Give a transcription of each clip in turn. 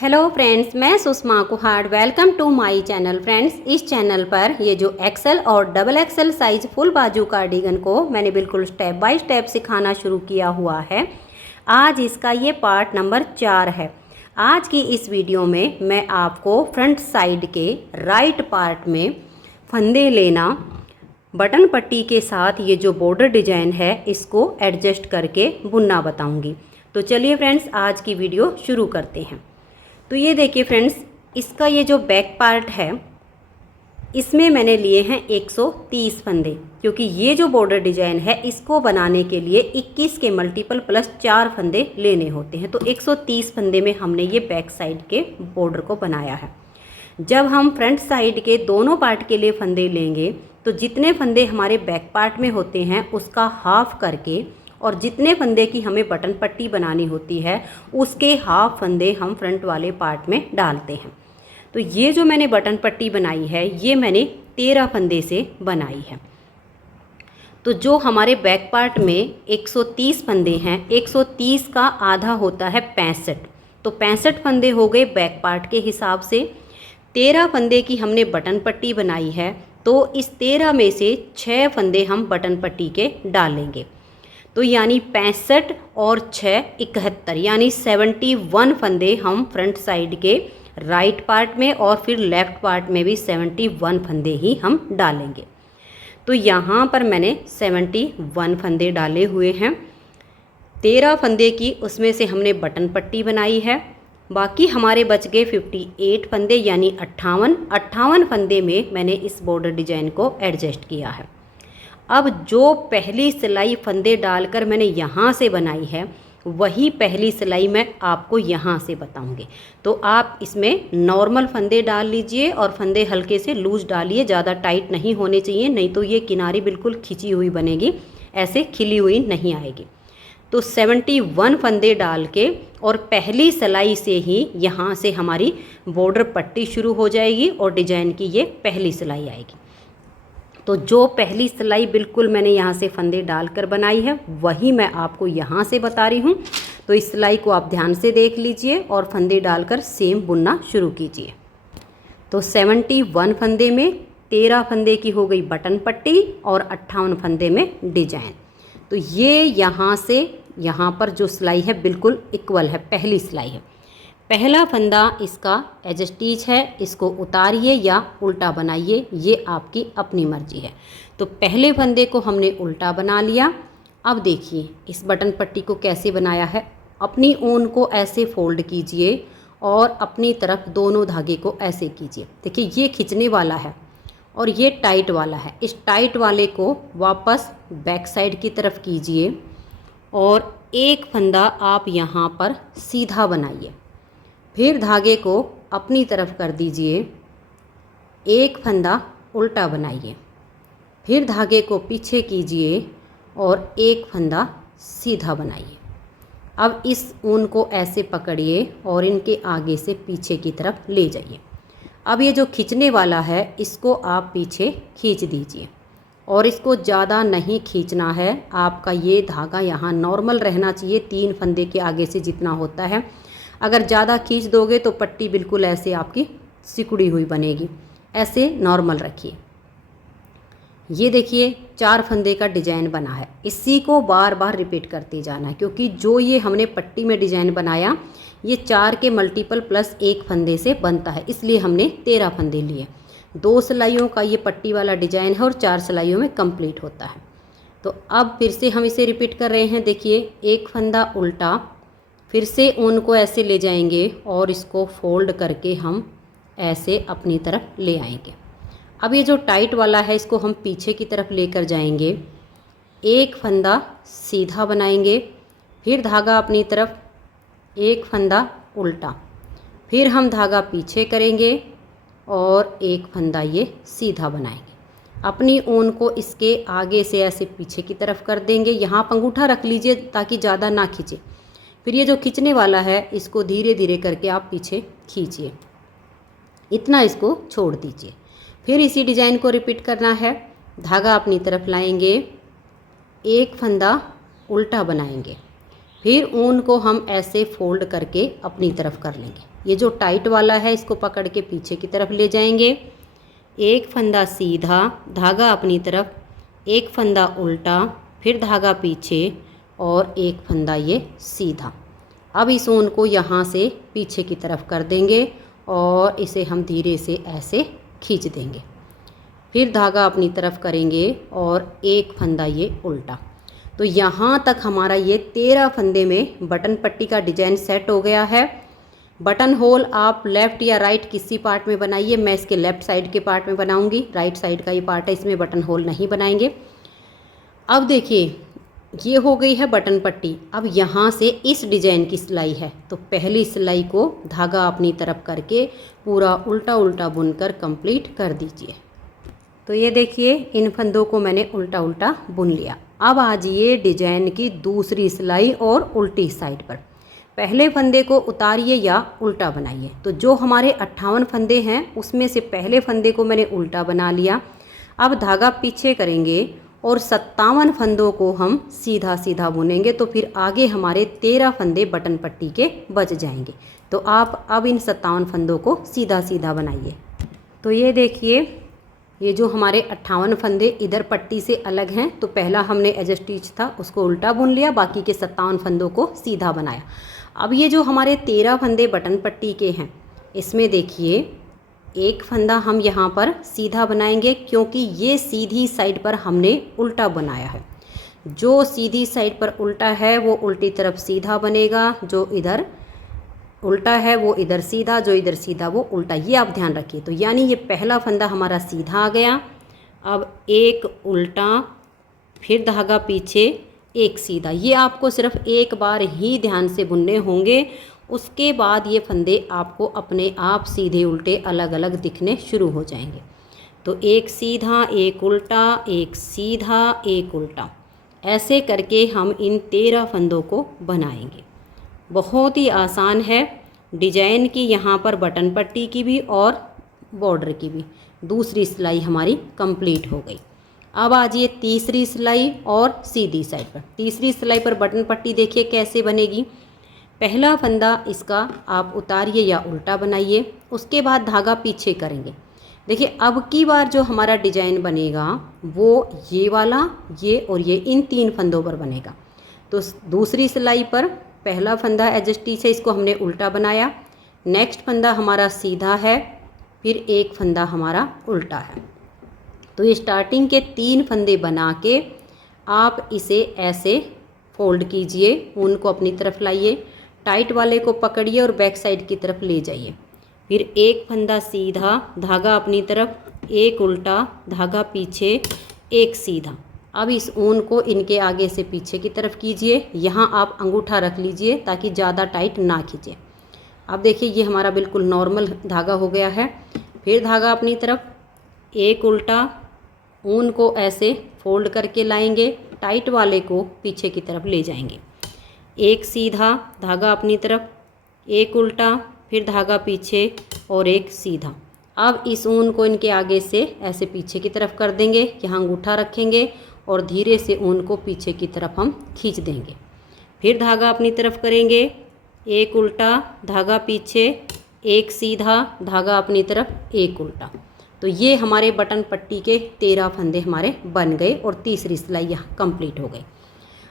Hello friends, मैं Sushma Kuhar. Welcome to my channel. Friends, इस channel पर ये जो एक्सेल और डबल एक्सेल साइज फुल बाजू कार्डिगन को मैंने बिल्कुल स्टेप बाय स्टेप सिखाना शुरू किया हुआ है। आज इसका ये पार्ट नंबर 4 है। आज की इस वीडियो में मैं आपको फ्रंट साइड के राइट पार्ट में फंदे लेना, बटन पट्टी के साथ ये जो बॉर्डर डिजाइन है इसको एडजस्ट करके बुनना बताऊंगी। तो चलिए फ्रेंड्स, आज की वीडियो शुरू करते हैं। तो ये देखिए फ्रेंड्स, इसका ये जो बैक पार्ट है इसमें मैंने लिए हैं 130 फंदे, क्योंकि ये जो बॉर्डर डिजाइन है इसको बनाने के लिए 21 के मल्टीपल प्लस 4 फंदे लेने होते हैं। तो 130 फंदे में हमने ये बैक साइड के बॉर्डर को बनाया है। जब हम फ्रंट साइड के दोनों पार्ट के लिए फंदे लेंगे तो जितने फंदे हमारे बैक पार्ट में होते हैं उसका हाफ करके, और जितने फंदे की हमें बटन पट्टी बनानी होती है उसके हाफ फंदे हम फ्रंट वाले पार्ट में डालते हैं। तो ये जो मैंने बटन पट्टी बनाई है ये मैंने 13 फंदे से बनाई है। तो जो हमारे बैक पार्ट में 130 फंदे हैं, 130 का आधा होता है 65। तो 65 फंदे हो गए बैक पार्ट के हिसाब से। 13 फंदे की हमने बटन पट्टी बनाई है, तो इस 13 में से 6 फंदे हम बटन पट्टी के डालेंगे। तो यानी 65 और 6 71, यानी 71 फंदे हम फ्रंट साइड के राइट पार्ट में और फिर लेफ़्ट पार्ट में भी 71 फंदे ही हम डालेंगे। तो यहाँ पर मैंने 71 फंदे डाले हुए हैं। 13 फंदे की उसमें से हमने बटन पट्टी बनाई है, बाकी हमारे बच गए 58 फंदे, यानी 58 फंदे में मैंने इस बॉर्डर डिजाइन को एडजस्ट किया है। अब जो पहली सिलाई फंदे डालकर मैंने यहाँ से बनाई है वही पहली सिलाई मैं आपको यहाँ से बताऊँगी। तो आप इसमें नॉर्मल फंदे डाल लीजिए और फंदे हल्के से लूज डालिए, ज़्यादा टाइट नहीं होने चाहिए, नहीं तो ये किनारी बिल्कुल खिंची हुई बनेगी, ऐसे खिली हुई नहीं आएगी। तो 71 फंदे डाल के और पहली सिलाई से ही यहाँ से हमारी बॉर्डर पट्टी शुरू हो जाएगी और डिजाइन की ये पहली सिलाई आएगी। तो जो पहली सिलाई बिल्कुल मैंने यहाँ से फंदे डालकर बनाई है वही मैं आपको यहाँ से बता रही हूँ। तो इस सिलाई को आप ध्यान से देख लीजिए और फंदे डालकर सेम बुनना शुरू कीजिए। तो 71 फंदे में 13 फंदे की हो गई बटन पट्टी और 58 फंदे में डिजाइन। तो ये यहाँ से यहाँ पर जो सिलाई है बिल्कुल इक्वल है, पहली सिलाई है। पहला फंदा इसका एज स्टिच है, इसको उतारिए या उल्टा बनाइए, ये आपकी अपनी मर्जी है। तो पहले फंदे को हमने उल्टा बना लिया। अब देखिए इस बटन पट्टी को कैसे बनाया है। अपनी ऊन को ऐसे फोल्ड कीजिए और अपनी तरफ दोनों धागे को ऐसे कीजिए। देखिए ये खींचने वाला है और ये टाइट वाला है। इस टाइट वाले को वापस बैक साइड की तरफ कीजिए और एक फंदा आप यहाँ पर सीधा बनाइए, फिर धागे को अपनी तरफ कर दीजिए, एक फंदा उल्टा बनाइए, फिर धागे को पीछे कीजिए और एक फंदा सीधा बनाइए। अब इस ऊन को ऐसे पकड़िए और इनके आगे से पीछे की तरफ ले जाइए। अब ये जो खींचने वाला है इसको आप पीछे खींच दीजिए और इसको ज़्यादा नहीं खींचना है। आपका ये धागा यहाँ नॉर्मल रहना चाहिए, 3 फंदे के आगे से जितना होता है। अगर ज़्यादा खींच दोगे तो पट्टी बिल्कुल ऐसे आपकी सिकुड़ी हुई बनेगी, ऐसे नॉर्मल रखिए। ये देखिए 4 फंदे का डिजाइन बना है, इसी को बार बार रिपीट करते जाना है, क्योंकि जो ये हमने पट्टी में डिजाइन बनाया ये 4 के मल्टीपल प्लस 1 फंदे से बनता है, इसलिए हमने 13 फंदे लिए। 2 सिलाइयों का ये पट्टी वाला डिजाइन है और 4 सिलाइयों में कंप्लीट होता है। तो अब फिर से हम इसे रिपीट कर रहे हैं। देखिए एक फंदा उल्टा, फिर से ऊन को ऐसे ले जाएंगे और इसको फोल्ड करके हम ऐसे अपनी तरफ ले आएंगे। अब ये जो टाइट वाला है इसको हम पीछे की तरफ लेकर जाएंगे, एक फंदा सीधा बनाएंगे, फिर धागा अपनी तरफ, एक फंदा उल्टा, फिर हम धागा पीछे करेंगे और एक फंदा ये सीधा बनाएंगे। अपनी ऊन को इसके आगे से ऐसे पीछे की तरफ कर देंगे। यहाँ पर अंगूठा रख लीजिए ताकि ज़्यादा ना खींचे। फिर ये जो खींचने वाला है इसको धीरे धीरे करके आप पीछे खींचिए, इतना इसको छोड़ दीजिए। फिर इसी डिजाइन को रिपीट करना है। धागा अपनी तरफ लाएंगे, एक फंदा उल्टा बनाएंगे, फिर ऊन को हम ऐसे फोल्ड करके अपनी तरफ कर लेंगे। ये जो टाइट वाला है इसको पकड़ के पीछे की तरफ ले जाएंगे। एक फंदा सीधा, धागा अपनी तरफ, एक फंदा उल्टा, फिर धागा पीछे और एक फंदा ये सीधा। अब इस ऊन को यहाँ से पीछे की तरफ कर देंगे और इसे हम धीरे से ऐसे खींच देंगे। फिर धागा अपनी तरफ करेंगे और एक फंदा ये उल्टा। तो यहाँ तक हमारा ये 13 फंदे में बटन पट्टी का डिजाइन सेट हो गया है। बटन होल आप लेफ़्ट या राइट किसी पार्ट में बनाइए। मैं इसके लेफ़्ट साइड के पार्ट में बनाऊंगी, राइट साइड का ये पार्ट है, इसमें बटन होल नहीं बनाएंगे। अब देखिए ये हो गई है बटन पट्टी। अब यहाँ से इस डिजाइन की सिलाई है, तो पहली सिलाई को धागा अपनी तरफ करके पूरा उल्टा उल्टा बुनकर कंप्लीट कर दीजिए। तो ये देखिए इन फंदों को मैंने उल्टा उल्टा बुन लिया। अब आ जाइए डिजाइन की दूसरी सिलाई और उल्टी साइड पर। पहले फंदे को उतारिए या उल्टा बनाइए। तो जो हमारे 58 फंदे हैं उसमें से पहले फंदे को मैंने उल्टा बना लिया। अब धागा पीछे करेंगे और 57 फंदों को हम सीधा सीधा बुनेंगे, तो फिर आगे हमारे 13 फंदे बटन पट्टी के बच जाएंगे। तो आप अब इन 57 फंदों को सीधा सीधा बनाइए। तो ये देखिए ये जो हमारे 58 फंदे इधर पट्टी से अलग हैं, तो पहला हमने एज स्टिच था उसको उल्टा बुन लिया, बाकी के 57 फंदों को सीधा बनाया। अब ये जो हमारे 13 फंदे बटन पट्टी के हैं इसमें देखिए एक फंदा हम यहाँ पर सीधा बनाएंगे, क्योंकि ये सीधी साइड पर हमने उल्टा बनाया है। जो सीधी साइड पर उल्टा है वो उल्टी तरफ सीधा बनेगा, जो इधर उल्टा है वो इधर सीधा, जो इधर सीधा वो उल्टा। ये आप ध्यान रखिए। तो यानी ये पहला फंदा हमारा सीधा आ गया। अब एक उल्टा, फिर धागा पीछे, एक सीधा। ये आपको सिर्फ एक बार ही ध्यान से बुनने होंगे। उसके बाद ये फंदे आपको अपने आप सीधे उल्टे अलग अलग दिखने शुरू हो जाएंगे। तो एक सीधा, एक उल्टा, एक सीधा, एक उल्टा, ऐसे करके हम इन 13 फंदों को बनाएंगे। बहुत ही आसान है डिजाइन की, यहाँ पर बटन पट्टी की भी और बॉर्डर की भी। दूसरी सिलाई हमारी कंप्लीट हो गई। अब आ जाइए तीसरी सिलाई और सीधी साइड पर। तीसरी सिलाई पर बटन पट्टी देखिए कैसे बनेगी। पहला फंदा इसका आप उतारिए या उल्टा बनाइए, उसके बाद धागा पीछे करेंगे। देखिए अब की बार जो हमारा डिजाइन बनेगा वो ये वाला, ये और ये इन 3 फंदों पर बनेगा। तो दूसरी सिलाई पर पहला फंदा एज स्टिच है, इसको हमने उल्टा बनाया। नेक्स्ट फंदा हमारा सीधा है, फिर एक फंदा हमारा उल्टा है। तो ये स्टार्टिंग के 3 फंदे बना के आप इसे ऐसे फोल्ड कीजिए, ऊन को अपनी तरफ लाइए, टाइट वाले को पकड़िए और बैक साइड की तरफ ले जाइए। फिर एक फंदा सीधा, धागा अपनी तरफ, एक उल्टा, धागा पीछे, एक सीधा। अब इस ऊन को इनके आगे से पीछे की तरफ कीजिए। यहाँ आप अंगूठा रख लीजिए ताकि ज़्यादा टाइट ना खींचे। अब देखिए ये हमारा बिल्कुल नॉर्मल धागा हो गया है। फिर धागा अपनी तरफ, एक उल्टा, ऊन को ऐसे फोल्ड करके लाएंगे, टाइट वाले को पीछे की तरफ ले जाएंगे। एक सीधा, धागा अपनी तरफ, एक उल्टा, फिर धागा पीछे और एक सीधा। अब इस ऊन को इनके आगे से ऐसे पीछे की तरफ कर देंगे, यहाँ अंगूठा रखेंगे और धीरे से ऊन को पीछे की तरफ हम खींच देंगे। फिर धागा अपनी तरफ करेंगे, एक उल्टा, धागा पीछे, एक सीधा, धागा अपनी तरफ, एक उल्टा। तो ये हमारे बटन पट्टी के 13 फंदे हमारे बन गए और तीसरी सिलाई यहाँ कंप्लीट हो गई।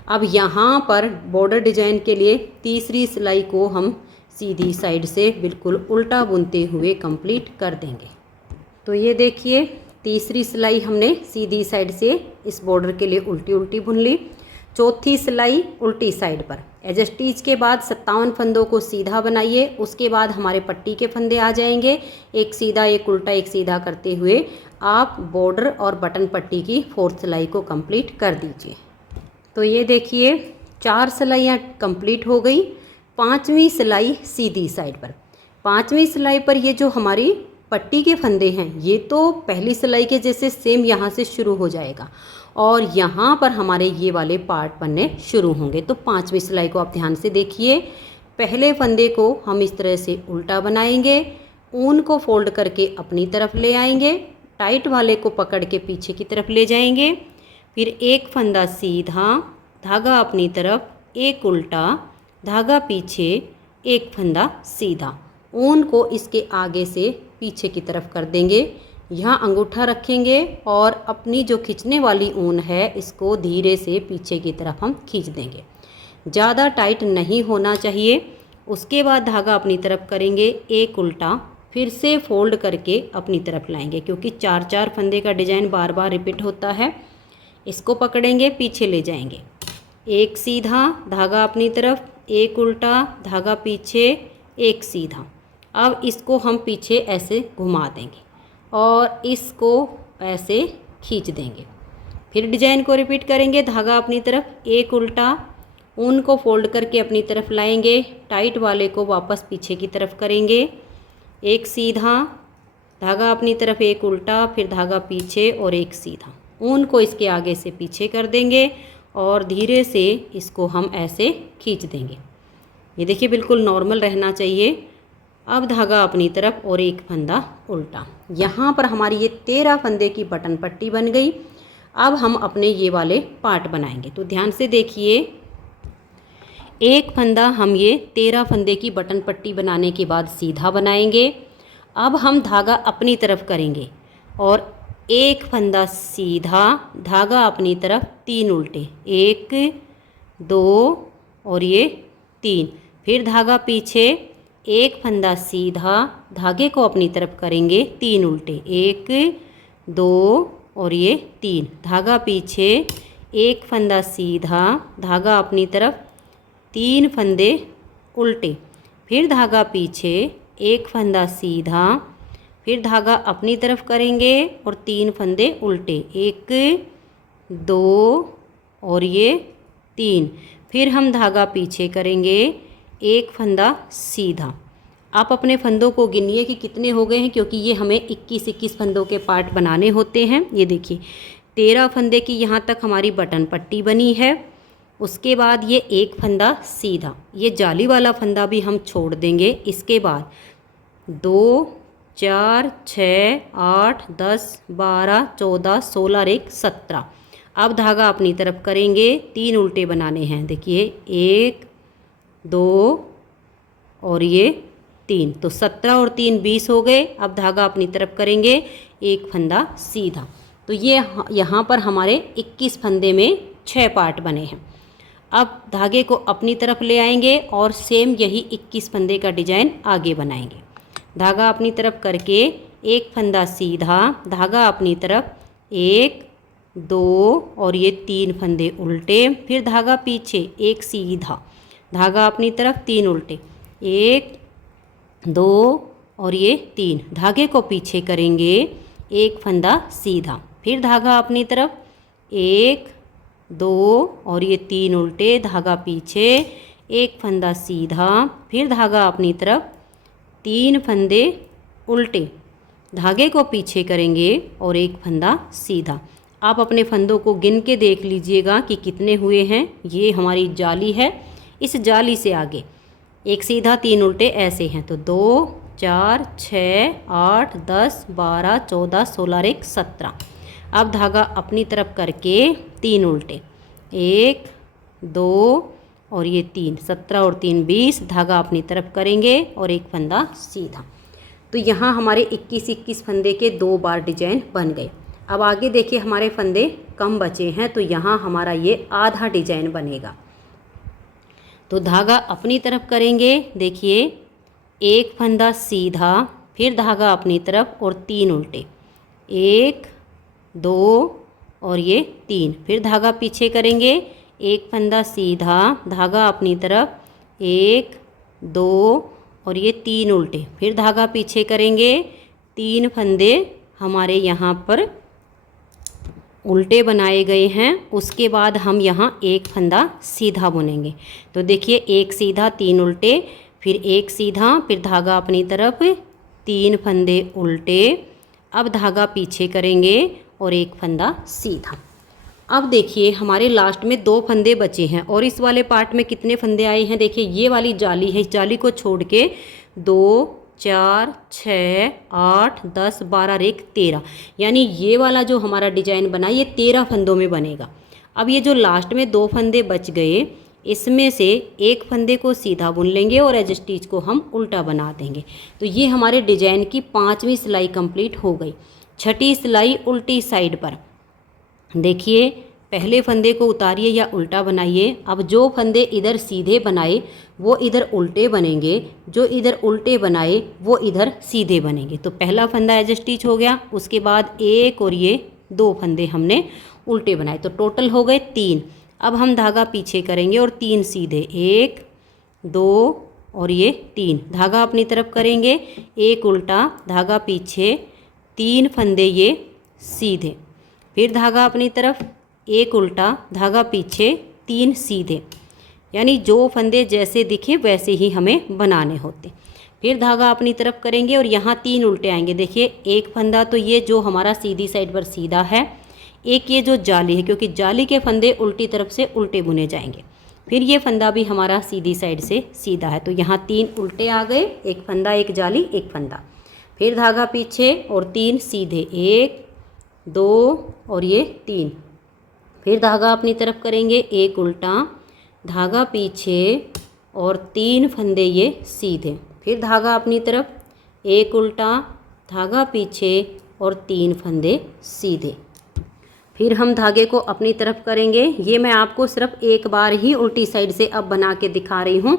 अब यहाँ पर बॉर्डर डिजाइन के लिए तीसरी सिलाई को हम सीधी साइड से बिल्कुल उल्टा बुनते हुए कंप्लीट कर देंगे। तो ये देखिए तीसरी सिलाई हमने सीधी साइड से इस बॉर्डर के लिए उल्टी उल्टी बुन ली। चौथी सिलाई उल्टी साइड पर एज स्टिच के बाद 57 फंदों को सीधा बनाइए। उसके बाद हमारे पट्टी के फंदे आ जाएंगे, एक सीधा, एक उल्टा, एक सीधा करते हुए आप बॉर्डर और बटन पट्टी की 4th सिलाई को कंप्लीट कर दीजिए। तो ये देखिए 4 सिलाइयाँ कंप्लीट हो गई। 5वीं सिलाई सीधी साइड पर। 5वीं सिलाई पर ये जो हमारी पट्टी के फंदे हैं ये तो पहली सिलाई के जैसे सेम यहाँ से शुरू हो जाएगा और यहाँ पर हमारे ये वाले पार्ट बनने शुरू होंगे। तो 5वीं सिलाई को आप ध्यान से देखिए। पहले फंदे को हम इस तरह से उल्टा बनाएंगे, ऊन को फोल्ड करके अपनी तरफ ले आएंगे, टाइट वाले को पकड़ के पीछे की तरफ ले जाएंगे। फिर एक फंदा सीधा, धागा अपनी तरफ, एक उल्टा, धागा पीछे, एक फंदा सीधा। ऊन को इसके आगे से पीछे की तरफ कर देंगे। यहाँ अंगूठा रखेंगे और अपनी जो खींचने वाली ऊन है इसको धीरे से पीछे की तरफ हम खींच देंगे। ज़्यादा टाइट नहीं होना चाहिए। उसके बाद धागा अपनी तरफ करेंगे, एक उल्टा, फिर से फोल्ड करके अपनी तरफ लाएंगे, क्योंकि 4-4 फंदे का डिजाइन बार बार रिपीट होता है। इसको पकड़ेंगे, पीछे ले जाएंगे, एक सीधा, धागा अपनी तरफ, एक उल्टा, धागा पीछे, एक सीधा। अब इसको हम पीछे ऐसे घुमा देंगे और इसको ऐसे खींच देंगे। फिर डिजाइन को रिपीट करेंगे, धागा अपनी तरफ, एक उल्टा, ऊन को फोल्ड करके अपनी तरफ लाएंगे, टाइट वाले को वापस पीछे की तरफ करेंगे, एक सीधा, धागा अपनी तरफ, एक उल्टा, फिर धागा पीछे और एक सीधा। ऊन को इसके आगे से पीछे कर देंगे और धीरे से इसको हम ऐसे खींच देंगे। ये देखिए बिल्कुल नॉर्मल रहना चाहिए। अब धागा अपनी तरफ और एक फंदा उल्टा। यहाँ पर हमारी ये 13 फंदे की बटन पट्टी बन गई। अब हम अपने ये वाले पार्ट बनाएंगे, तो ध्यान से देखिए। एक फंदा हम ये 13 फंदे की बटन पट्टी बनाने के बाद सीधा बनाएंगे। अब हम धागा अपनी तरफ करेंगे और एक फंदा सीधा, धागा अपनी तरफ, 3 उल्टे, 1 2 और ये 3। फिर धागा पीछे, एक फंदा सीधा, धागे को अपनी तरफ करेंगे, 3 उल्टे, 1 2 और ये 3। धागा पीछे, एक फंदा सीधा, धागा अपनी तरफ, 3 फंदे उल्टे, फिर धागा पीछे, एक फंदा सीधा, फिर धागा अपनी तरफ करेंगे और 3 फंदे उल्टे, 1 2 और ये 3। फिर हम धागा पीछे करेंगे, एक फंदा सीधा। आप अपने फंदों को गिनिए कि कितने हो गए हैं, क्योंकि ये हमें 21-21 फंदों के पार्ट बनाने होते हैं। ये देखिए 13 फंदे की यहाँ तक हमारी बटन पट्टी बनी है। उसके बाद ये एक फंदा सीधा, ये जाली वाला फंदा भी हम छोड़ देंगे। इसके बाद 2 4 6 8 10 12 14 16 और 1 17। अब धागा अपनी तरफ करेंगे, 3 उल्टे बनाने हैं। देखिए 1 2 और ये 3, तो 17 और 3 20 हो गए। अब धागा अपनी तरफ करेंगे, एक फंदा सीधा। तो ये यहाँ पर हमारे 21 फंदे में 6 पार्ट बने हैं। अब धागे को अपनी तरफ ले आएंगे और सेम यही 21 फंदे का डिजाइन आगे बनाएंगे। धागा अपनी तरफ करके, एक फंदा सीधा, धागा अपनी तरफ, 1 2 और ये 3 फंदे उल्टे, फिर धागा पीछे, एक सीधा, धागा अपनी तरफ, 3 उल्टे, 1 2 और ये 3। धागे को पीछे करेंगे, एक फंदा सीधा, फिर धागा अपनी तरफ, 1 2 और ये 3 उल्टे, धागा पीछे, एक फंदा सीधा, फिर धागा अपनी तरफ, 3 फंदे उल्टे, धागे को पीछे करेंगे और एक फंदा सीधा। आप अपने फंदों को गिन के देख लीजिएगा कि कितने हुए हैं। ये हमारी जाली है, इस जाली से आगे एक सीधा, 3 उल्टे ऐसे हैं, तो 2 4 6 8 10 12 14 16 और 1 17। अब धागा अपनी तरफ करके, 3 उल्टे, 1 2 और ये 3, 17 और 3 20। धागा अपनी तरफ करेंगे और एक फंदा सीधा। तो यहाँ हमारे 21-21 फंदे के 2 बार डिजाइन बन गए। अब आगे देखिए हमारे फंदे कम बचे हैं, तो यहाँ हमारा ये आधा डिजाइन बनेगा। तो धागा अपनी तरफ करेंगे, देखिए एक फंदा सीधा, फिर धागा अपनी तरफ और 3 उल्टे, 1 2 और ये 3। फिर धागा पीछे करेंगे, एक फंदा सीधा, धागा अपनी तरफ, 1 2 और ये 3 उल्टे, फिर धागा पीछे करेंगे, 3 फंदे हमारे यहाँ पर उल्टे बनाए गए हैं। उसके बाद हम यहाँ एक फंदा सीधा बुनेंगे। तो देखिए एक सीधा, 3 उल्टे, फिर एक सीधा, फिर धागा अपनी तरफ, 3 फंदे उल्टे। अब धागा पीछे करेंगे और एक फंदा सीधा। अब देखिए हमारे लास्ट में 2 फंदे बचे हैं और इस वाले पार्ट में कितने फंदे आए हैं। देखिए ये वाली जाली है, इस जाली को छोड़ के 2 4 6 8 10 12 और 1 13, यानी ये वाला जो हमारा डिजाइन बना ये 13 फंदों में बनेगा। अब ये जो लास्ट में 2 फंदे बच गए, इसमें से एक फंदे को सीधा बुन लेंगे और एज स्टिच को हम उल्टा बना देंगे। तो ये हमारे डिजाइन की 5वीं सिलाई कंप्लीट हो गई। 6ठी सिलाई उल्टी साइड पर। देखिए, पहले फंदे को उतारिए या उल्टा बनाइए। अब जो फंदे इधर सीधे बनाए वो इधर उल्टे बनेंगे, जो इधर उल्टे बनाए वो इधर सीधे बनेंगे। तो पहला फंदा एज स्टिच हो गया, उसके बाद एक और ये 2 फंदे हमने उल्टे बनाए, तो टोटल हो गए 3। अब हम धागा पीछे करेंगे और 3 सीधे, 1 2 और ये 3। धागा अपनी तरफ करेंगे, एक उल्टा, धागा पीछे, 3 फंदे ये सीधे, फिर धागा अपनी तरफ, एक उल्टा, धागा पीछे, 3 सीधे। यानी जो फंदे जैसे दिखे वैसे ही हमें बनाने होते। फिर धागा अपनी तरफ करेंगे और यहाँ 3 उल्टे आएंगे। देखिए, एक फंदा तो ये जो हमारा सीधी साइड पर सीधा है, एक ये जो जाली है, क्योंकि जाली के फंदे उल्टी तरफ से उल्टे बुने जाएंगे। फिर ये फंदा भी हमारा सीधी साइड से सीधा है, तो यहाँ 3 उल्टे आ गए, एक फंदा, एक जाली, एक फंदा। फिर धागा पीछे और 3 सीधे, 1 2 और ये 3। फिर धागा अपनी तरफ करेंगे, एक उल्टा, धागा पीछे और 3 फंदे ये सीधे। फिर धागा अपनी तरफ, एक उल्टा, धागा पीछे और 3 फंदे सीधे। फिर हम धागे को अपनी तरफ करेंगे। ये मैं आपको सिर्फ एक बार ही उल्टी साइड से अब बना के दिखा रही हूँ,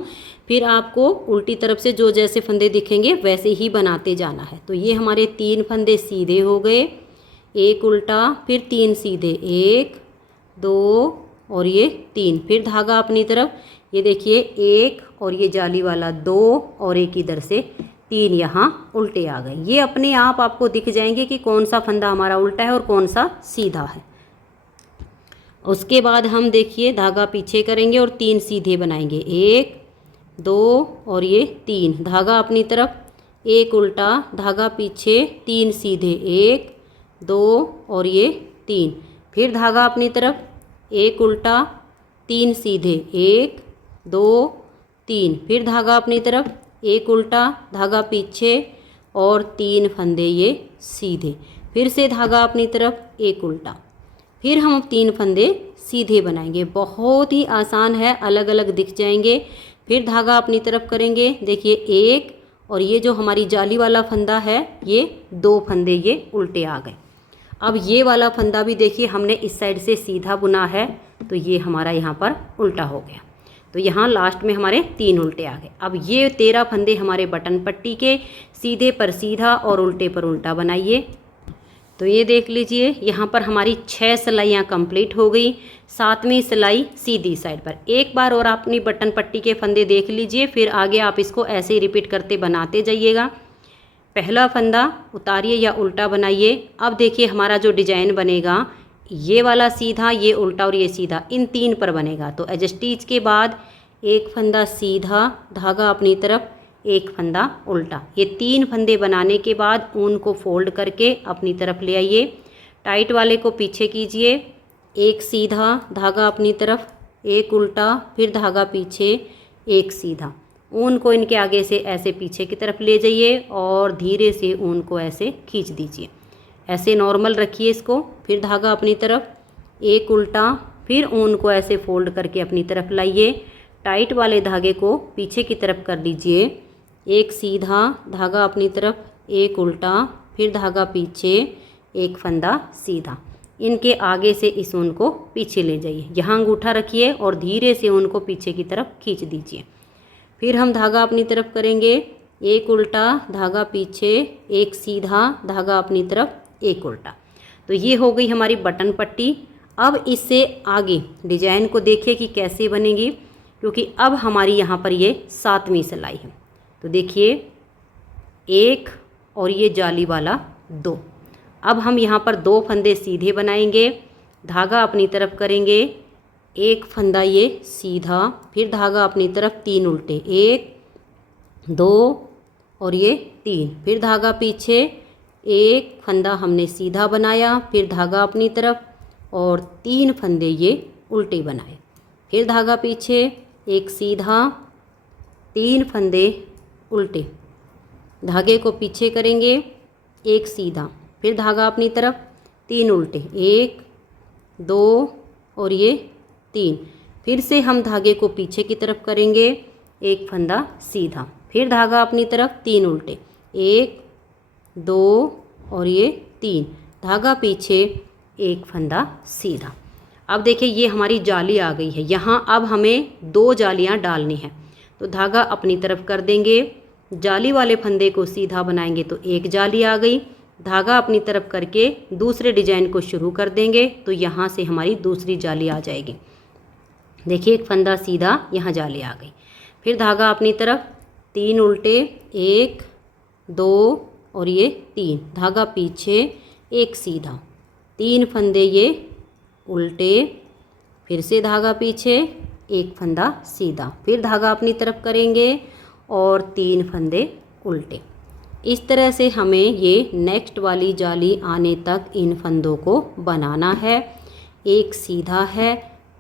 फिर आपको उल्टी तरफ से जो जैसे फंदे दिखेंगे वैसे ही बनाते जाना है। तो ये हमारे 3 फंदे सीधे हो गए, एक उल्टा, फिर 3 सीधे, 1 2 और ये 3। फिर धागा अपनी तरफ, ये देखिए, एक और ये जाली वाला 2 और एक इधर से 3 यहाँ उल्टे आ गए। ये अपने आप आपको दिख जाएंगे कि कौन सा फंदा हमारा उल्टा है और कौन सा सीधा है। उसके बाद हम देखिए धागा पीछे करेंगे और 3 सीधे बनाएंगे, 1 2 और ये 3। धागा अपनी तरफ, एक उल्टा, धागा पीछे, 3 सीधे, 1 2 और ये 3। फिर धागा अपनी तरफ, एक उल्टा, 3 सीधे, 1 2 3। फिर धागा अपनी तरफ, एक उल्टा, धागा पीछे और 3 फंदे ये सीधे। फिर से धागा अपनी तरफ, एक उल्टा, फिर हम 3 फंदे सीधे बनाएंगे। बहुत ही आसान है, अलग अलग दिख जाएंगे। फिर धागा अपनी तरफ करेंगे, देखिए, एक और ये जो हमारी जाली वाला फंदा है ये 2 फंदे ये उल्टे आ गए। अब ये वाला फंदा भी देखिए हमने इस साइड से सीधा बुना है, तो ये हमारा यहाँ पर उल्टा हो गया। तो यहाँ लास्ट में हमारे 3 उल्टे आ गए। अब ये 13 फंदे हमारे बटन पट्टी के सीधे पर सीधा और उल्टे पर उल्टा बनाइए। तो ये देख लीजिए, यहाँ पर हमारी 6 सिलाइयाँ कंप्लीट हो गई। 7वीं सिलाई सीधी साइड पर। एक बार और अपनी बटन पट्टी के फंदे देख लीजिए, फिर आगे आप इसको ऐसे ही रिपीट करते बनाते जाइएगा। पहला फंदा उतारिए या उल्टा बनाइए। अब देखिए हमारा जो डिजाइन बनेगा, ये वाला सीधा, ये उल्टा और ये सीधा, इन 3 पर बनेगा। तो एज स्टिच के बाद एक फंदा सीधा, धागा अपनी तरफ, एक फंदा उल्टा। ये 3 फंदे बनाने के बाद ऊन को फोल्ड करके अपनी तरफ ले आइए। टाइट वाले को पीछे कीजिए, एक सीधा, धागा अपनी तरफ, एक उल्टा, फिर धागा पीछे, एक सीधा। ऊन को इनके आगे से ऐसे पीछे की तरफ ले जाइए और धीरे से ऊन को ऐसे खींच दीजिए। ऐसे नॉर्मल रखिए इसको। फिर धागा अपनी तरफ, एक उल्टा, फिर ऊन को ऐसे फोल्ड करके अपनी तरफ लाइए। टाइट वाले धागे को पीछे की तरफ कर लीजिए, एक सीधा, धागा अपनी तरफ, एक उल्टा, फिर धागा पीछे, एक फंदा सीधा। इनके आगे से इस ऊन को पीछे ले जाइए। यहाँ अंगूठा रखिए और धीरे से ऊन को पीछे की तरफ खींच दीजिए। फिर हम धागा अपनी तरफ करेंगे, एक उल्टा, धागा पीछे, एक सीधा, धागा अपनी तरफ, एक उल्टा। तो ये हो गई हमारी बटन पट्टी। अब इससे आगे डिजाइन को देखिए कि कैसे बनेगी, क्योंकि अब हमारी यहाँ पर ये 7वीं सिलाई है। तो देखिए, एक और ये जाली वाला 2। अब हम यहाँ पर 2 फंदे सीधे बनाएंगे। धागा अपनी तरफ करेंगे, एक फंदा ये सीधा, फिर धागा अपनी तरफ, 3 उल्टे, 1 2 और ये 3। फिर धागा पीछे, एक फंदा हमने सीधा बनाया, फिर धागा अपनी तरफ और 3 फंदे ये उल्टे बनाए। फिर धागा पीछे, एक सीधा, 3 फंदे उल्टे, धागे को पीछे करेंगे, एक सीधा, फिर धागा अपनी तरफ, 3 उल्टे, 1 2 और ये 3। फिर से हम धागे को पीछे की तरफ करेंगे, एक फंदा सीधा, फिर धागा अपनी तरफ, 3 उल्टे, 1 2 और ये 3, धागा पीछे, एक फंदा सीधा। अब देखिए ये हमारी जाली आ गई है। यहाँ अब हमें 2 जालियाँ डालनी है, तो धागा अपनी तरफ कर देंगे, जाली वाले फंदे को सीधा बनाएंगे तो एक जाली आ गई, धागा अपनी तरफ करके दूसरे डिजाइन को शुरू कर देंगे तो यहाँ से हमारी दूसरी जाली आ जाएगी। देखिए एक फंदा सीधा, यहाँ जाली आ गई, फिर धागा अपनी तरफ, 3 उल्टे, 1 2 और ये 3, धागा पीछे, एक सीधा, 3 फंदे ये उल्टे, फिर से धागा पीछे, एक फंदा सीधा, फिर धागा अपनी तरफ करेंगे और 3 फंदे उल्टे। इस तरह से हमें ये नेक्स्ट वाली जाली आने तक इन फंदों को बनाना है। एक सीधा है,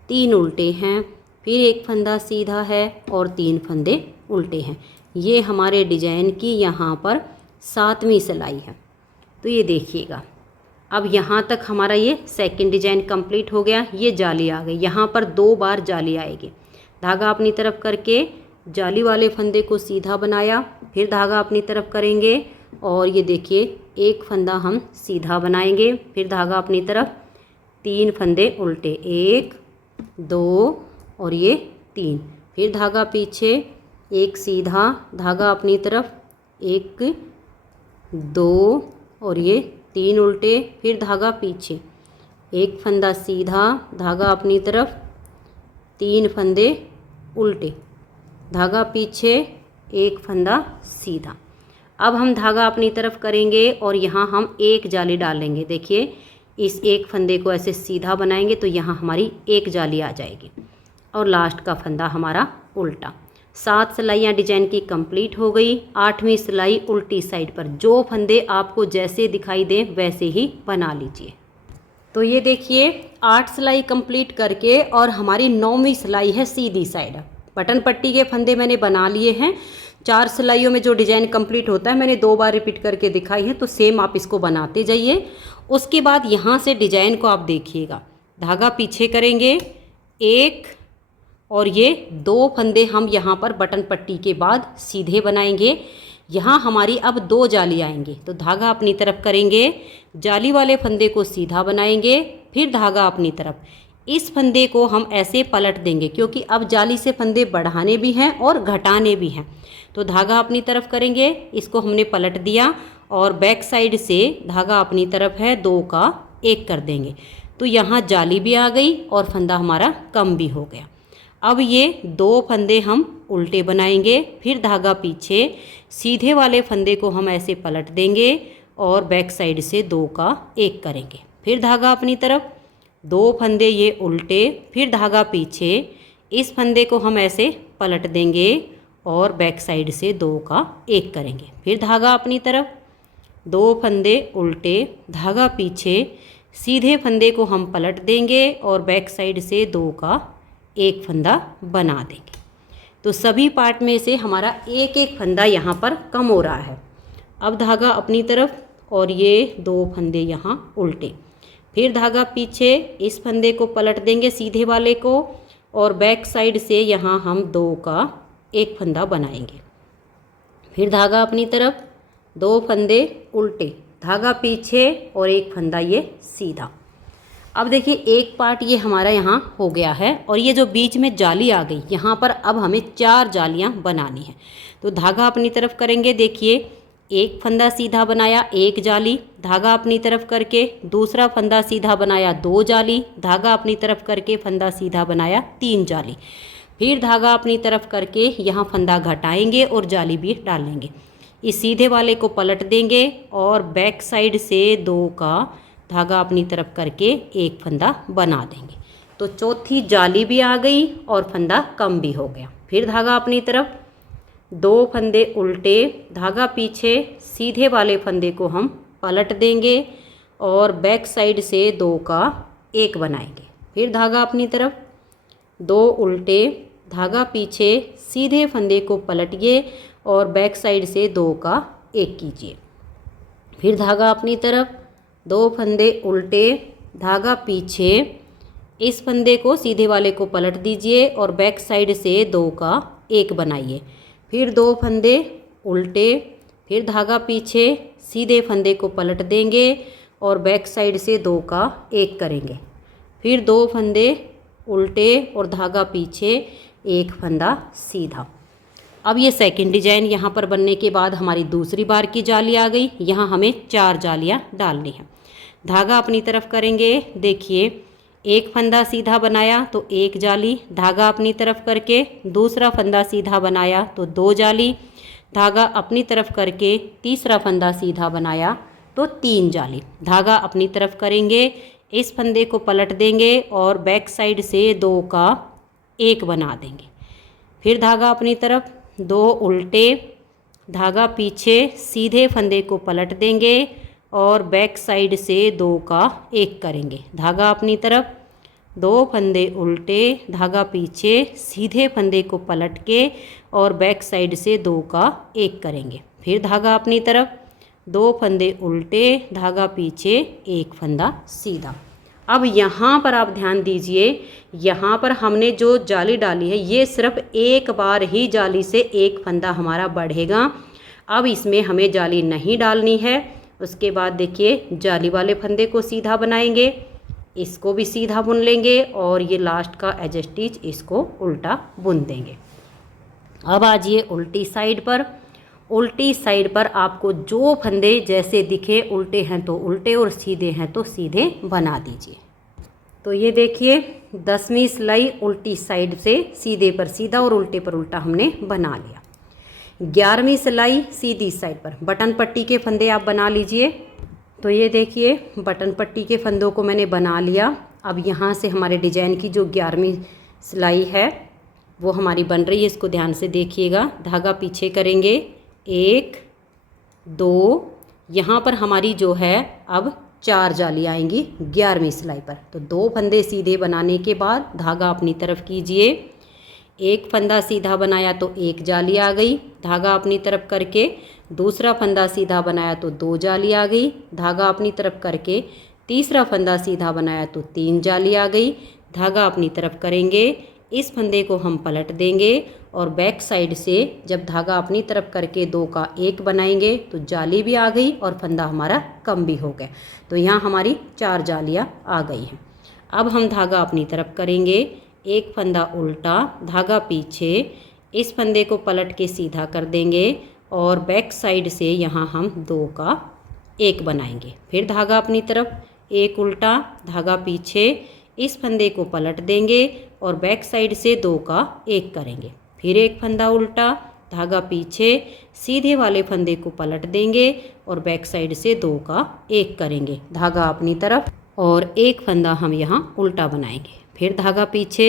3 उल्टे हैं, फिर एक फंदा सीधा है और 3 फंदे उल्टे हैं। ये हमारे डिजाइन की यहाँ पर 7वीं सिलाई है। तो ये देखिएगा, अब यहाँ तक हमारा ये सेकंड डिजाइन कंप्लीट हो गया। ये जाली आ गई, यहाँ पर 2 बार जाली आएगी, धागा अपनी तरफ करके जाली वाले फंदे को सीधा बनाया, फिर धागा अपनी तरफ करेंगे और ये देखिए एक फंदा हम सीधा बनाएंगे, फिर धागा अपनी तरफ, 3 फंदे उल्टे, 1 2 और ये 3, फिर धागा पीछे, एक सीधा, धागा अपनी तरफ, 1 2 और ये 3 उल्टे, फिर धागा पीछे, एक फंदा सीधा, धागा अपनी तरफ, 3 फंदे उल्टे, धागा पीछे, एक फंदा सीधा। अब हम धागा अपनी तरफ करेंगे और यहाँ हम एक जाली डालेंगे। देखिए इस एक फंदे को ऐसे सीधा बनाएंगे तो यहाँ हमारी एक जाली आ जाएगी और लास्ट का फंदा हमारा उल्टा। 7 सिलाइयाँ डिजाइन की कंप्लीट हो गई। 8वीं सिलाई उल्टी साइड पर, जो फंदे आपको जैसे दिखाई दें वैसे ही बना लीजिए। तो ये देखिए 8 सिलाई कंप्लीट करके और हमारी 9वीं सिलाई है सीधी साइड। बटन पट्टी के फंदे मैंने बना लिए हैं। 4 सिलाइयों में जो डिजाइन कंप्लीट होता है मैंने 2 बार रिपीट करके दिखाई है, तो सेम आप इसको बनाते जाइए। उसके बाद यहाँ से डिजाइन को आप देखिएगा, धागा पीछे करेंगे, 1 और ये 2 फंदे हम यहाँ पर बटन पट्टी के बाद सीधे बनाएंगे। यहाँ हमारी अब 2 जाली आएंगे, तो धागा अपनी तरफ करेंगे, जाली वाले फंदे को सीधा बनाएंगे, फिर धागा अपनी तरफ, इस फंदे को हम ऐसे पलट देंगे क्योंकि अब जाली से फंदे बढ़ाने भी हैं और घटाने भी हैं। तो धागा अपनी तरफ करेंगे, इसको हमने पलट दिया और बैक साइड से धागा अपनी तरफ है, 2 का 1 कर देंगे, तो यहाँ जाली भी आ गई और फंदा हमारा कम भी हो गया। अब ये 2 फंदे हम उल्टे बनाएंगे, फिर धागा पीछे, सीधे वाले फंदे को हम ऐसे पलट देंगे और बैक साइड से 2 का 1 करेंगे, फिर धागा अपनी तरफ, 2 फंदे ये उल्टे, फिर धागा पीछे, इस फंदे को हम ऐसे पलट देंगे और बैक साइड से 2 का 1 करेंगे, फिर धागा अपनी तरफ, 2 फंदे उल्टे, धागा पीछे, सीधे फंदे को हम पलट देंगे और बैक साइड से 2 का 1 फंदा बना देंगे। तो सभी पार्ट में से हमारा एक एक फंदा यहाँ पर कम हो रहा है। अब धागा अपनी तरफ और ये 2 फंदे यहाँ उल्टे, फिर धागा पीछे, इस फंदे को पलट देंगे सीधे वाले को और बैक साइड से यहाँ हम 2 का 1 फंदा बनाएंगे, फिर धागा अपनी तरफ, 2 फंदे उल्टे, धागा पीछे और 1 फंदा ये सीधा। अब देखिए एक पार्ट ये हमारा यहाँ हो गया है और ये जो बीच में जाली आ गई, यहाँ पर अब हमें 4 जालियाँ बनानी है। तो धागा अपनी तरफ करेंगे, देखिए 1 फंदा सीधा बनाया, 1 जाली, धागा अपनी तरफ करके दूसरा फंदा सीधा बनाया, 2 जाली, धागा अपनी तरफ करके फंदा सीधा बनाया, 3 जाली, फिर धागा अपनी तरफ करके यहाँ फंदा घटाएंगे और जाली भी डालेंगे, इस सीधे वाले को पलट देंगे और बैक साइड से 2 का धागा अपनी तरफ करके 1 फंदा बना देंगे। तो चौथी जाली भी आ गई और फंदा कम भी हो गया। फिर धागा अपनी तरफ, 2 फंदे उल्टे, धागा पीछे, सीधे वाले फंदे को हम पलट देंगे और बैक साइड से 2 का 1 बनाएंगे, फिर धागा अपनी तरफ, 2 उल्टे, धागा पीछे, सीधे फंदे को पलटिए और बैक साइड से 2 का 1 कीजिए, फिर धागा अपनी तरफ, 2 फंदे उल्टे, धागा पीछे, इस फंदे को सीधे वाले को पलट दीजिए और बैक साइड से 2 का 1 बनाइए। फिर 2 फंदे उल्टे, फिर धागा पीछे, सीधे फंदे को पलट देंगे और बैक साइड से 2 का 1 करेंगे। फिर 2 फंदे उल्टे और धागा पीछे, 1 फंदा सीधा। अब ये सेकंड डिजाइन यहाँ पर बनने के बाद हमारी दूसरी बार की जाली आ गई। यहाँ हमें 4 जालियाँ डालनी है। धागा अपनी तरफ करेंगे, देखिए 1 फंदा सीधा बनाया तो 1 जाली, धागा अपनी तरफ करके दूसरा फंदा सीधा बनाया तो 2 जाली, धागा अपनी तरफ करके तीसरा फंदा सीधा बनाया तो 3 जाली। धागा अपनी तरफ करेंगे, इस फंदे को पलट देंगे और बैक साइड से 2 का 1 बना देंगे। फिर धागा अपनी तरफ, 2 उल्टे, धागा पीछे, सीधे फंदे को पलट देंगे और बैक साइड से 2 का 1 करेंगे। धागा अपनी तरफ, 2 फंदे उल्टे, धागा पीछे, सीधे फंदे को पलट के और बैक साइड से 2 का 1 करेंगे। फिर धागा अपनी तरफ, 2 फंदे उल्टे, धागा पीछे, 1 फंदा सीधा। अब यहाँ पर आप ध्यान दीजिए, यहाँ पर हमने जो जाली डाली है ये सिर्फ एक बार ही जाली से 1 फंदा हमारा बढ़ेगा। अब इसमें हमें जाली नहीं डालनी है। उसके बाद देखिए जाली वाले फंदे को सीधा बनाएंगे, इसको भी सीधा बुन लेंगे और ये लास्ट का एज स्टिच इसको उल्टा बुन देंगे। अब आ जाइए उल्टी साइड पर। उल्टी साइड पर आपको जो फंदे जैसे दिखे, उल्टे हैं तो उल्टे और सीधे हैं तो सीधे बना दीजिए। तो ये देखिए 10वीं सिलाई उल्टी साइड से सीधे पर सीधा और उल्टे पर उल्टा हमने बना लिया। 11वीं सिलाई सीधी साइड पर बटन पट्टी के फंदे आप बना लीजिए। तो ये देखिए बटन पट्टी के फंदों को मैंने बना लिया। अब यहाँ से हमारे डिजाइन की जो 11वीं सिलाई है वो हमारी बन रही है, इसको ध्यान से देखिएगा। धागा पीछे करेंगे, 1 2, यहाँ पर हमारी जो है अब 4 जाली आएंगी 11वीं सिलाई पर। तो 2 फंदे सीधे बनाने के बाद धागा अपनी तरफ कीजिए, 1 फंदा सीधा बनाया तो 1 जाली आ गई, धागा अपनी तरफ करके दूसरा फंदा सीधा बनाया तो 2 जाली आ गई, धागा अपनी तरफ करके तीसरा फंदा सीधा बनाया तो 3 जाली आ गई। धागा अपनी तरफ करेंगे, इस फंदे को हम पलट देंगे और बैक साइड से जब धागा अपनी तरफ करके 2 का 1 बनाएंगे तो जाली भी आ गई और फंदा हमारा कम भी हो गया। तो यहाँ हमारी 4 जालियाँ आ गई हैं। अब हम धागा अपनी तरफ करेंगे, 1 फंदा उल्टा, धागा पीछे, इस फंदे को पलट के सीधा कर देंगे और बैक साइड से यहाँ हम 2 का 1 बनाएंगे। फिर धागा अपनी तरफ, 1 उल्टा, धागा पीछे, इस फंदे को पलट देंगे और बैक साइड से 2 का 1 करेंगे। फिर 1 फंदा उल्टा, धागा पीछे, सीधे वाले फंदे को पलट देंगे और बैक साइड से 2 का 1 करेंगे। धागा अपनी तरफ और 1 फंदा हम यहाँ उल्टा बनाएंगे। फिर धागा पीछे,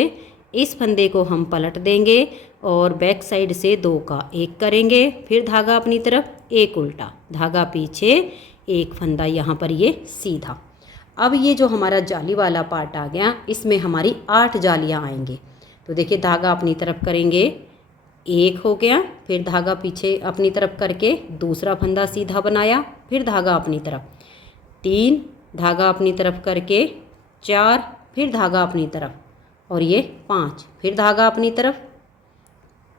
इस फंदे को हम पलट देंगे और बैक साइड से 2 का 1 करेंगे। फिर धागा अपनी तरफ, 1 उल्टा, धागा पीछे, 1 फंदा यहाँ पर ये सीधा। अब ये जो हमारा जाली वाला पार्ट आ गया, इसमें हमारी 8 जालियाँ आएंगी। तो देखिए धागा अपनी तरफ करेंगे, 1 हो गया, फिर धागा पीछे अपनी तरफ करके दूसरा फंदा सीधा बनाया, फिर धागा अपनी तरफ, 3, धागा अपनी तरफ करके 4, फिर धागा अपनी तरफ और ये 5, फिर धागा अपनी तरफ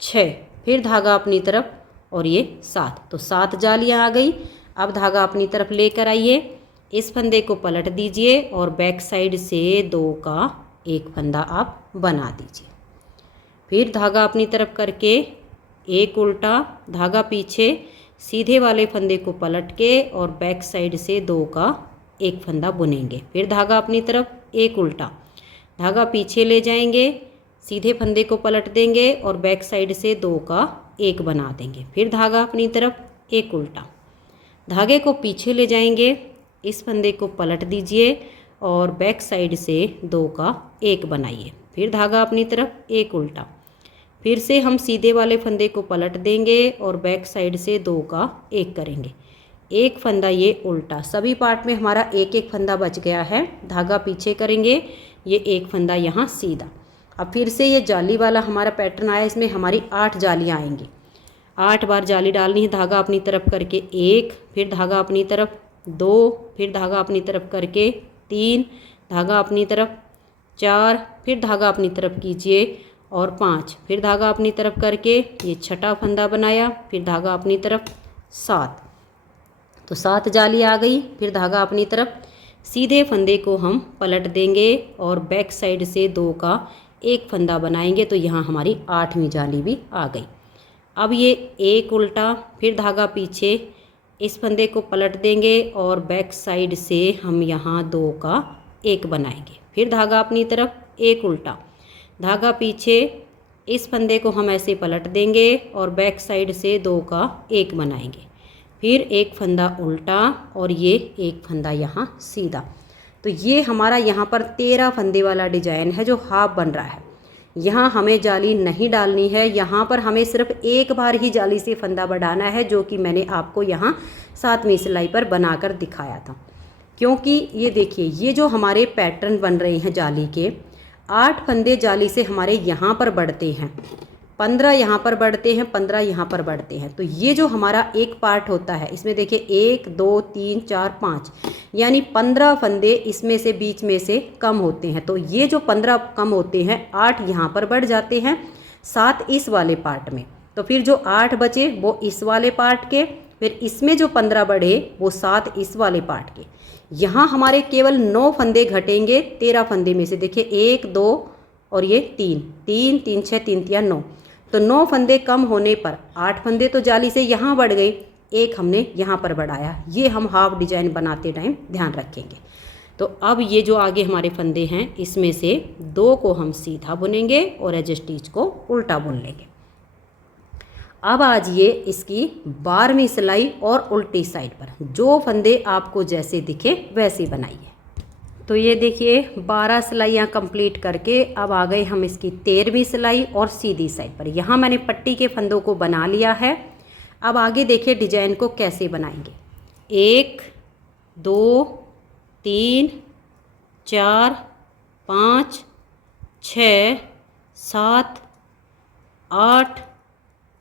6, फिर धागा अपनी तरफ और ये 7। तो 7 जालियाँ आ गई। अब धागा अपनी तरफ लेकर आइए, इस फंदे को पलट दीजिए और बैक साइड से 2 का 1 फंदा आप बना दीजिए। फिर धागा अपनी तरफ करके 1 उल्टा, धागा पीछे, सीधे वाले फंदे को पलट के और बैक साइड से 2 का 1 फंदा बुनेंगे। फिर धागा अपनी तरफ, 1 उल्टा, धागा पीछे ले जाएंगे, सीधे फंदे को पलट देंगे और बैक साइड से 2 का 1 बना देंगे। फिर धागा अपनी तरफ, 1 उल्टा, धागे को पीछे ले जाएंगे, इस फंदे को पलट दीजिए और बैक साइड से 2 का 1 बनाइए। फिर धागा अपनी तरफ, 1 उल्टा, फिर से हम सीधे वाले फंदे को पलट देंगे और बैक साइड से 2 का 1 करेंगे। 1 फंदा ये उल्टा, सभी पार्ट में हमारा 1 फंदा बच गया है। धागा पीछे करेंगे, ये 1 फंदा यहाँ सीधा। अब फिर से ये जाली वाला हमारा पैटर्न आया, इसमें हमारी 8 जालियाँ आएंगी। 8 बार जाली डालनी है। धागा अपनी तरफ करके 1, फिर धागा अपनी तरफ 2, फिर धागा अपनी तरफ करके 3, धागा अपनी तरफ 4, फिर धागा अपनी तरफ कीजिए और 5, फिर धागा अपनी तरफ करके ये छठा फंदा बनाया, फिर धागा अपनी तरफ 7, तो 7 जाली आ गई। फिर धागा अपनी तरफ, सीधे फंदे को हम पलट देंगे और बैक साइड से 2 का एक फंदा बनाएंगे, तो यहाँ हमारी 8वीं जाली भी आ गई। अब ये एक उल्टा, फिर धागा पीछे, इस फंदे को पलट देंगे और बैक साइड से हम यहाँ 2 का एक बनाएंगे। फिर धागा अपनी तरफ, एक उल्टा, धागा पीछे, इस फंदे को हम ऐसे पलट देंगे और बैक साइड से 2 का एक बनाएंगे। फिर एक फंदा उल्टा और ये एक फंदा यहाँ सीधा। तो ये हमारा यहाँ पर 13 फंदे वाला डिजाइन है जो हाफ बन रहा है। यहाँ हमें जाली नहीं डालनी है, यहाँ पर हमें सिर्फ एक बार ही जाली से फंदा बढ़ाना है, जो कि मैंने आपको यहाँ 7वीं सिलाई पर बनाकर दिखाया था। क्योंकि ये देखिए, ये जो हमारे पैटर्न बन रहे हैं जाली के, 8 फंदे जाली से हमारे यहाँ पर बढ़ते हैं, 15 यहाँ पर बढ़ते हैं, 15 यहाँ पर बढ़ते हैं। तो ये जो हमारा एक पार्ट होता है, इसमें देखिए 1 2 3 4 5, यानी 15 फंदे इसमें से बीच में से कम होते हैं। तो ये जो 15 कम होते हैं, 8 यहाँ पर बढ़ जाते हैं, 7 इस वाले पार्ट में। तो फिर जो 8 बचे वो इस वाले पार्ट के, फिर इसमें जो 15 बढ़े वो 7 इस वाले पार्ट के। यहाँ हमारे केवल 9 फंदे घटेंगे 13 फंदे में से। देखिए 1 2 और ये 3 3 3 6 3 3 9, तो 9 फंदे कम होने पर 8 फंदे तो जाली से यहाँ बढ़ गए, एक हमने यहाँ पर बढ़ाया। ये हम हाफ डिजाइन बनाते टाइम ध्यान रखेंगे। तो अब ये जो आगे हमारे फंदे हैं, इसमें से 2 को हम सीधा बुनेंगे और एज स्टिच को उल्टा बुन लेंगे। अब आज ये इसकी 12वीं सिलाई और उल्टी साइड पर, जो फंदे आपको जैसे दिखे वैसे बनाइए। तो ये देखिए 12 सिलाइयाँ कंप्लीट करके अब आ गए हम इसकी 13वीं सिलाई और सीधी साइड पर। यहाँ मैंने पट्टी के फंदों को बना लिया है। अब आगे देखिए डिजाइन को कैसे बनाएंगे। 1 2 3 4 5 6 7 8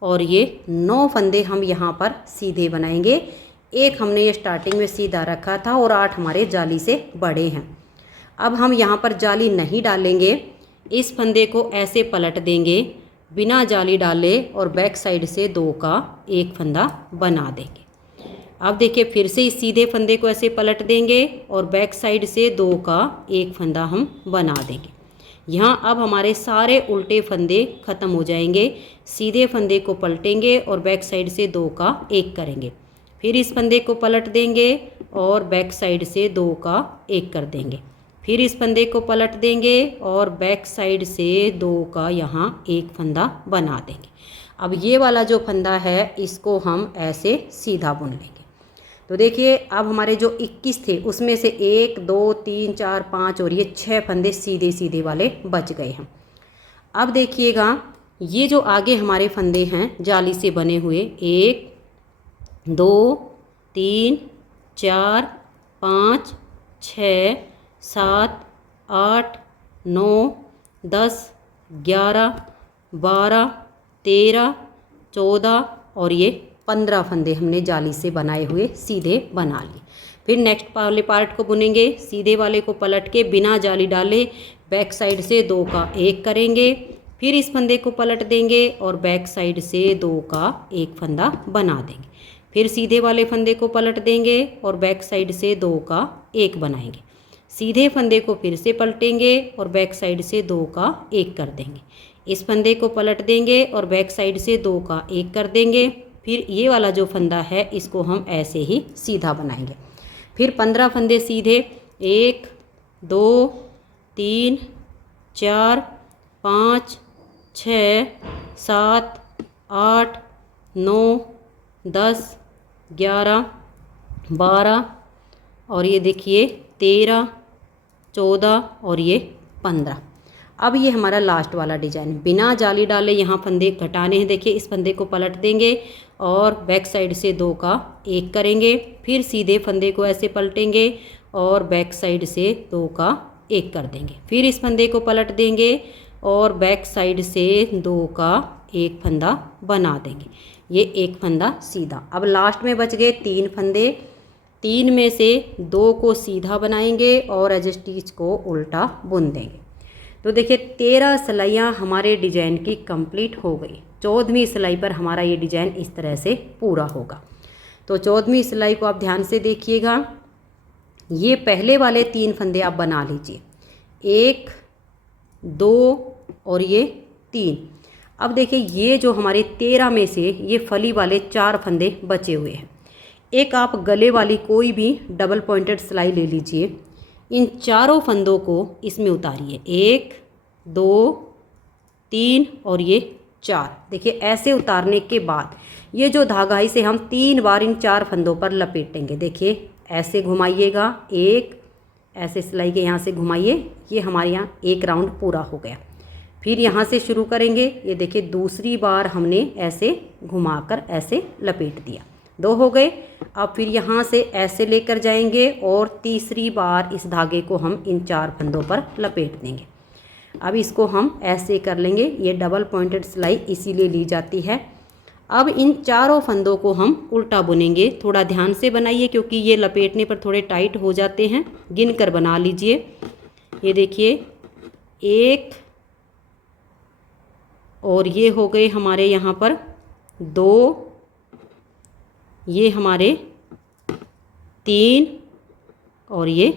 और ये 9 फंदे हम यहाँ पर सीधे बनाएंगे। एक हमने ये स्टार्टिंग में सीधा रखा था और 8 हमारे जाली से बड़े हैं। अब हम यहाँ पर जाली नहीं डालेंगे, इस फंदे को ऐसे पलट देंगे बिना जाली डाले और बैक साइड से 2 का एक फंदा बना देंगे। अब देखिए फिर से इस सीधे फंदे को ऐसे पलट देंगे और बैक साइड से 2 का एक फंदा हम बना देंगे। यहाँ अब हमारे सारे उल्टे फंदे ख़त्म हो जाएंगे। सीधे फंदे को पलटेंगे और बैक साइड से 2 का एक करेंगे। फिर इस फंदे को पलट देंगे और बैक साइड से 2 का एक कर देंगे। फिर इस फंदे को पलट देंगे और बैक साइड से 2 का यहाँ एक फंदा बना देंगे। अब ये वाला जो फंदा है इसको हम ऐसे सीधा बुन लेंगे। तो देखिए अब हमारे जो 21 थे उसमें से 1 2 3 4 5 और ये 6 फंदे सीधे सीधे वाले बच गए हैं। अब देखिएगा ये जो आगे हमारे फंदे हैं जाली से बने हुए, 1 2 3 4 5 6 7 8 9 10 11 12 13 14 और ये 15 फंदे हमने जाली से बनाए हुए सीधे बना लिए। फिर नेक्स्ट वाले पार्ट को बुनेंगे। सीधे वाले को पलट के बिना जाली डाले बैक साइड से 2 का एक करेंगे। फिर इस फंदे को पलट देंगे और बैक साइड से 2 का एक फंदा बना देंगे। फिर सीधे वाले फंदे को पलट देंगे और बैक साइड से 2 का एक बनाएंगे। सीधे फंदे को फिर से पलटेंगे और बैक साइड से 2 का एक कर देंगे। इस फंदे को पलट देंगे और बैक साइड से 2 का एक कर देंगे। फिर ये वाला जो फंदा है इसको हम ऐसे ही सीधा बनाएंगे। फिर 15 फंदे सीधे, 1 2 3 4 5 6 7 8 9 10 11 12 और ये देखिए 13 14 और ये 15। अब ये हमारा लास्ट वाला डिजाइन बिना जाली डाले यहाँ फंदे घटाने हैं। देखिए इस फंदे को पलट देंगे और बैक साइड से 2 का एक करेंगे। फिर सीधे फंदे को ऐसे पलटेंगे और बैक साइड से 2 का एक कर देंगे। फिर इस फंदे को पलट देंगे और बैक साइड से 2 का एक फंदा बना देंगे। ये एक फंदा सीधा। अब लास्ट में बच गए 3 फंदे। 3 में से 2 को सीधा बनाएंगे और एज स्टिच को उल्टा बुन देंगे। तो देखिए 13 सिलाइयाँ हमारे डिजाइन की कंप्लीट हो गई। 14वीं सिलाई पर हमारा ये डिजाइन इस तरह से पूरा होगा। तो 14वीं सिलाई को आप ध्यान से देखिएगा। ये पहले वाले 3 फंदे आप बना लीजिए, 1 2 और ये 3। अब देखिए ये जो हमारे 13 में से ये फली वाले 4 फंदे बचे हुए हैं। एक आप गले वाली कोई भी डबल पॉइंटेड सिलाई ले लीजिए, इन चारों फंदों को इसमें उतारिए, 1 2 3 और ये 4। देखिए ऐसे उतारने के बाद ये जो धागा है इसे हम 3 बार इन 4 फंदों पर लपेटेंगे। देखिए ऐसे घुमाइएगा, एक ऐसे सिलाई के यहाँ से घुमाइए, ये हमारे यहाँ एक राउंड पूरा हो गया। फिर यहाँ से शुरू करेंगे, ये देखिए दूसरी बार हमने ऐसे घुमाकर ऐसे लपेट दिया, 2 हो गए। अब फिर यहाँ से ऐसे लेकर जाएंगे और तीसरी बार इस धागे को हम इन 4 फंदों पर लपेट देंगे। अब इसको हम ऐसे कर लेंगे, ये डबल पॉइंटेड सिलाई इसीलिए ली जाती है। अब इन चारों फंदों को हम उल्टा बुनेंगे। थोड़ा ध्यान से बनाइए क्योंकि ये लपेटने पर थोड़े टाइट हो जाते हैं, गिन कर बना लीजिए। ये देखिए 1 और ये हो गए हमारे यहाँ पर 2, ये हमारे 3 और ये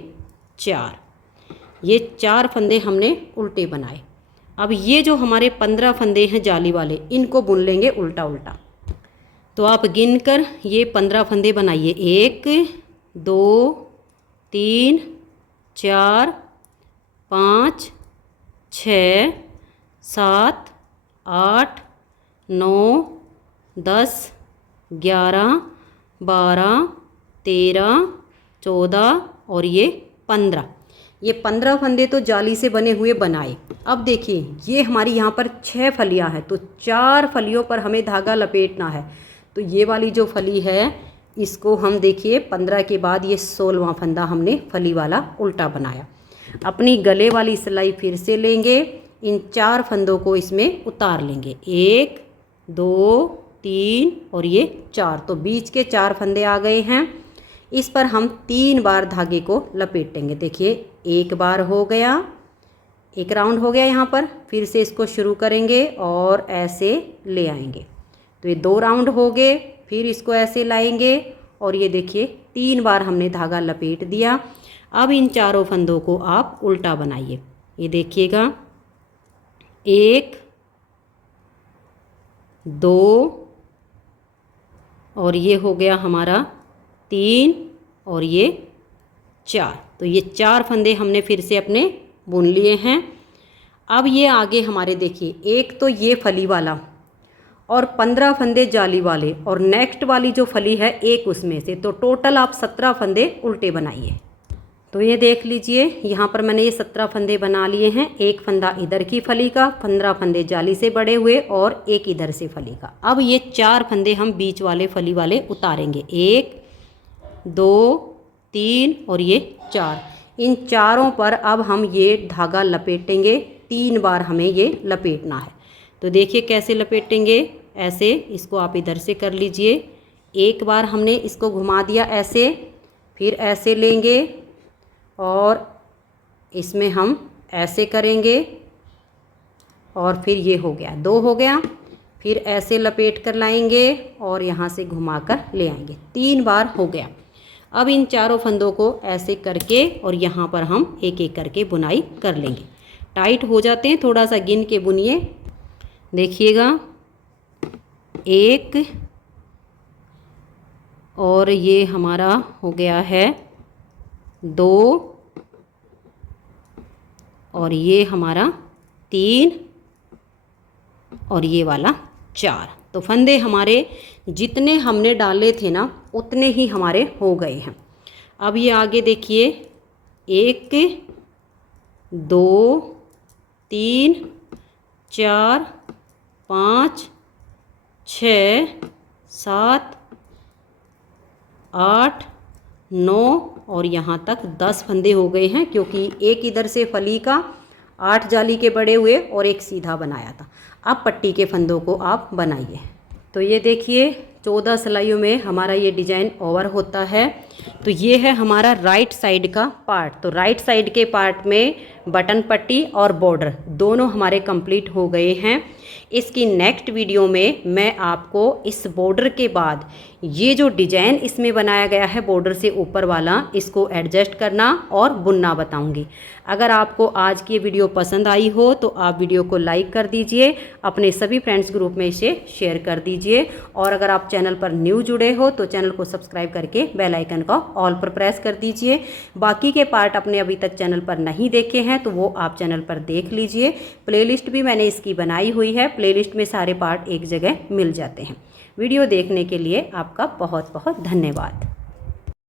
4। ये 4 फंदे हमने उल्टे बनाए। अब ये जो हमारे 15 फंदे हैं जाली वाले, इनको बुन लेंगे उल्टा उल्टा। तो आप गिन कर ये 15 फंदे बनाइए, 1 2 3 4 5 6 7 8 9 10 11 12 13 14 और ये 15। ये 15 फंदे तो जाली से बने हुए बनाए। अब देखिए ये हमारी यहाँ पर 6 फलियाँ हैं, तो 4 फलियों पर हमें धागा लपेटना है। तो ये वाली जो फली है इसको हम देखिए 15 के बाद ये 16वां फंदा हमने फली वाला उल्टा बनाया। अपनी गले वाली सिलाई फिर से लेंगे, इन 4 फंदों को इसमें उतार लेंगे, 1 2 3 और ये 4। तो बीच के 4 फंदे आ गए हैं। इस पर हम 3 बार धागे को लपेटेंगे। देखिए एक बार हो गया, एक राउंड हो गया यहाँ पर। फिर से इसको शुरू करेंगे और ऐसे ले आएंगे, तो ये 2 राउंड हो गए। फिर इसको ऐसे लाएंगे और ये देखिए 3 बार हमने धागा लपेट दिया। अब इन चारों फंदों को आप उल्टा बनाइए। ये देखिएगा 1 2 और ये हो गया हमारा 3 और ये 4। तो ये 4 फंदे हमने फिर से अपने बुन लिए हैं। अब ये आगे हमारे देखिए, एक तो ये फली वाला और 15 फंदे जाली वाले और नेक्स्ट वाली जो फली है एक उसमें से, तो टोटल आप 17 फंदे उल्टे बनाइए। तो ये देख लीजिए यहाँ पर मैंने ये 17 फंदे बना लिए हैं। एक फंदा इधर की फली का, 15 फंदे जाली से बड़े हुए और एक इधर से फली का। अब ये 4 फंदे हम बीच वाले फली वाले उतारेंगे, 1 2 3 और ये 4। इन चारों पर अब हम ये धागा लपेटेंगे, 3 बार हमें ये लपेटना है। तो देखिए कैसे लपेटेंगे, ऐसे इसको आप इधर से कर लीजिए। एक बार हमने इसको घुमा दिया ऐसे, फिर ऐसे लेंगे और इसमें हम ऐसे करेंगे और फिर ये हो गया, 2 हो गया। फिर ऐसे लपेट कर लाएंगे और यहाँ से घुमाकर ले आएंगे, 3 बार हो गया। अब इन चारों फंदों को ऐसे करके और यहाँ पर हम एक एक करके बुनाई कर लेंगे। टाइट हो जाते हैं, थोड़ा सा गिन के बुनिए। देखिएगा 1 और ये हमारा हो गया है 2 और ये हमारा 3 और ये वाला 4। तो फंदे हमारे जितने हमने डाले थे ना उतने ही हमारे हो गए हैं। अब ये आगे देखिए 1 2 3 4 5 6 7 8 9 और यहाँ तक 10 फंदे हो गए हैं, क्योंकि एक इधर से फली का 8 जाली के बड़े हुए और एक सीधा बनाया था। अब पट्टी के फंदों को आप बनाइए। तो ये देखिए 14 सिलाइयों में हमारा ये डिजाइन ओवर होता है। तो ये है हमारा राइट साइड का पार्ट। तो राइट साइड के पार्ट में बटन पट्टी और बॉर्डर दोनों हमारे कंप्लीट हो गए हैं। इसकी नेक्स्ट वीडियो में मैं आपको इस बॉर्डर के बाद ये जो डिजाइन इसमें बनाया गया है बॉर्डर से ऊपर वाला, इसको एडजस्ट करना और बुनना बताऊंगी। अगर आपको आज की वीडियो पसंद आई हो तो आप वीडियो को लाइक कर दीजिए, अपने सभी फ्रेंड्स ग्रुप में इसे शेयर कर दीजिए, और अगर आप चैनल पर न्यू जुड़े हो तो चैनल को सब्सक्राइब करके बेल आइकन को ऑल पर प्रेस कर दीजिए। बाकी के पार्ट अपने अभी तक चैनल पर नहीं देखे हैं तो वो आप चैनल पर देख लीजिए। प्लेलिस्ट भी मैंने इसकी बनाई हुई है, प्लेलिस्ट में सारे पार्ट एक जगह मिल जाते हैं। वीडियो देखने के लिए आपका बहुत बहुत धन्यवाद।